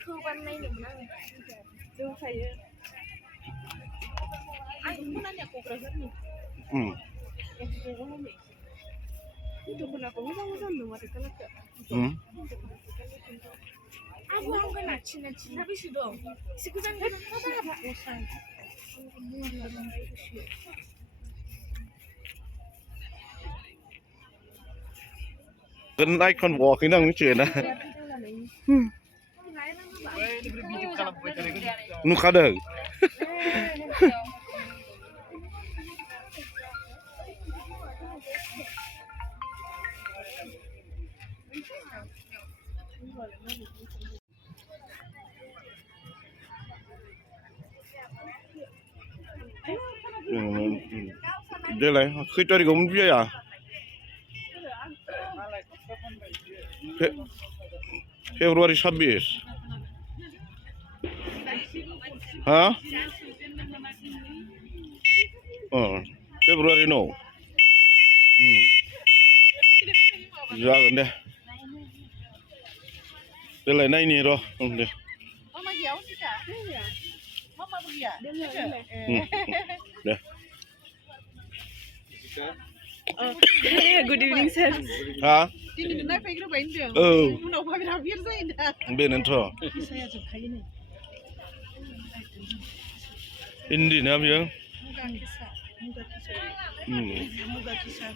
คือวันในหนึ่งนั่งดูใครเยอะไอ้คนนั้นเนี่ยกูกระชับนี่itu kenapa bisa lu mati kalau ke aku kena Cina tapi sih dong sekarang kan apa urusan kan icon walk ini nang lucu na nu kada dia lah kita di kampung dia ya Februari 26 hah oh Februari no jangan deh dia lah ini roh deh mama dia sih kak mama dia deh good evening sir hah ini nih pengen cobain deh mau apa biar saya dah bener toh saya coba ini Hindi na biya muga kisa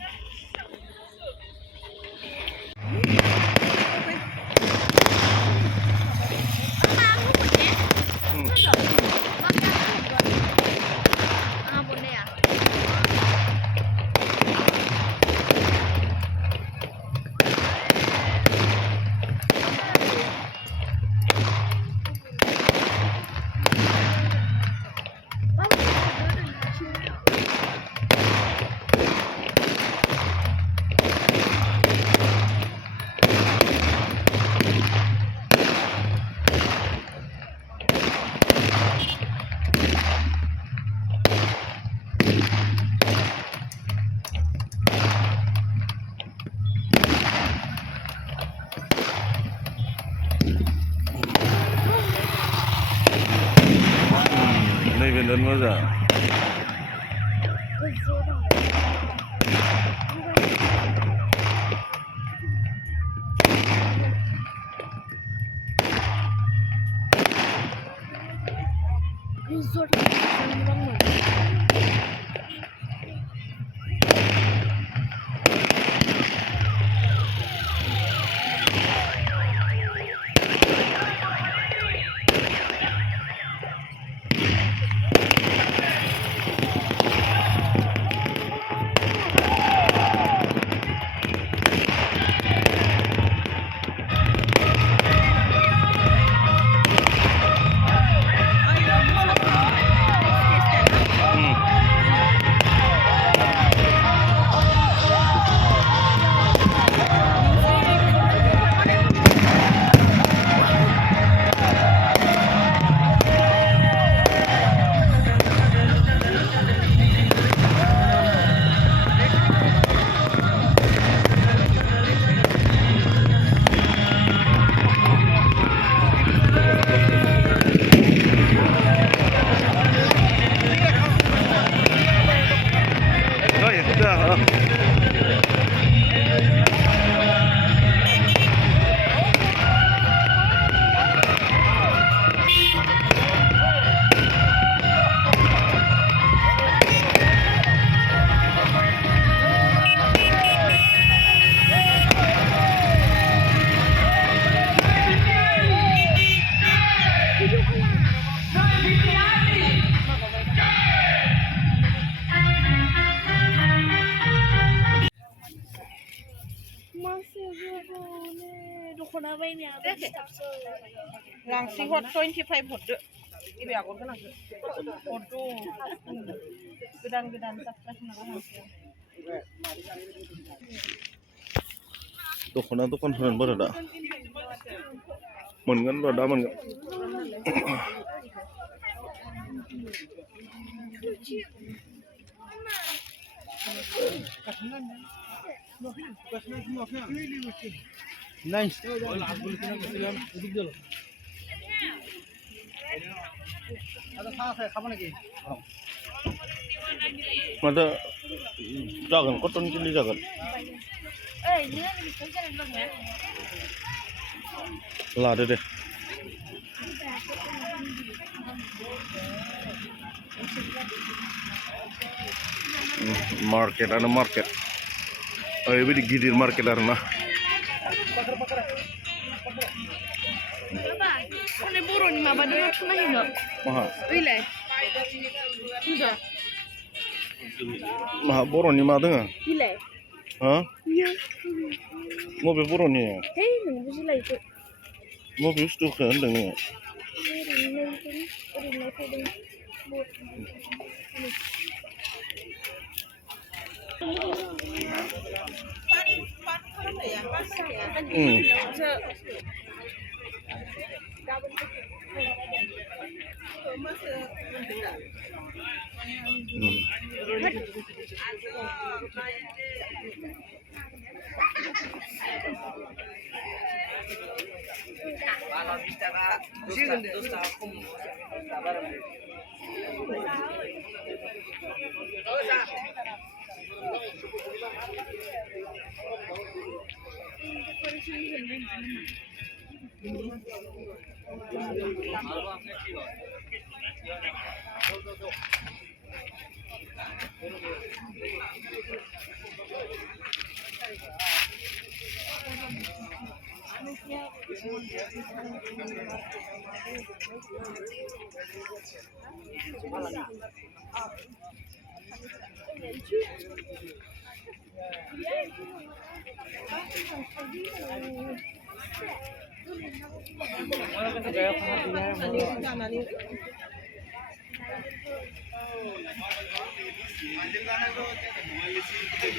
dan maza langsung hot 25 hot deh ini aku kan langsung hot tuh gedang-gedang sakit langsung tuh kan heran berada mengan berada mengan nice माथो जागोन कटन किलि जागोन ओइ नों बेखौ जानो दं ना लादो दे मार्केटानो मार्केट ओरैबायदि गिदिर मार्केट आरोना बाबा हनै बर'नि माबा दङ थुनायनो माहा ओइलाय हिनजाव माहा बर'नि मा दोङो बिलाय हा बियो मबे बर'नि है नों बुजिलायखो मबे बुस्थुखौ होनदों नोङो ओरैनो फैदों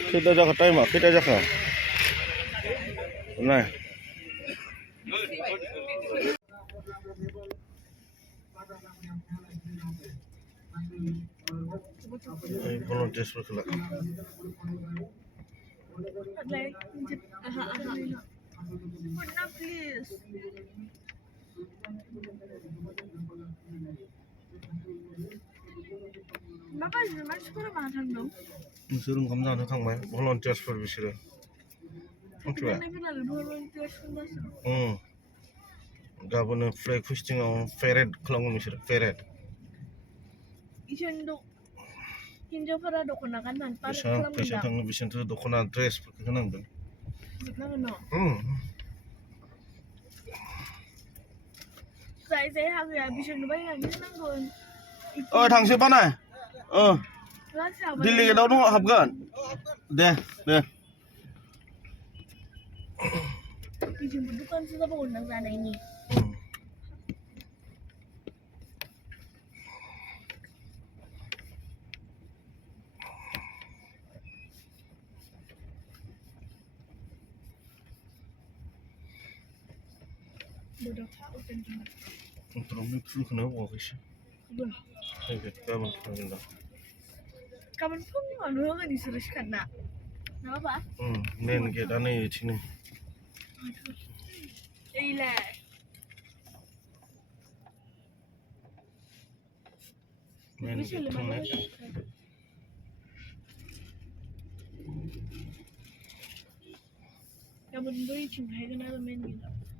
खैथा जाखो टाइमा खैथा जाखो नाय भलन्टियार्सफोरखौ ला प्लिज बाबा मानसिफोरा माहा थांदों नोंसोर ओंखाम जानो थांबाय भलन्टियार्सफोर बिसोरो मिथिबाय गाबोनो फ्लेग होस्टिंआव पेरेड खालामगोन बिसोरो पेरेड हिनजावफोरा दख'ना गाननानै पारेड फैसा खालामगोन थाङो बिसोरनोथ' दख'ना ड्रेसफोरखौ होनांगोन जाय जाय हागैया बिसोरनो बायनानै होनांगोन थांसै बानाय दिल्ली गेटआव दङ हाबगोन दे दे बिजोंबो दुखानसो जाबावगोन नों जानायनि कन्ट्रलनि फुलखौनो होबावाखैसो फैगोन गाबोन थांगोन दा गाबोन फुङावनो होगोन बिसोरो सिखारना नङाबा मेन गेटआ नै बिथिंनो एइलाय मेन गेट थांनाय गाबोन बैथिं थाहैगोन आरो मेन गेटआव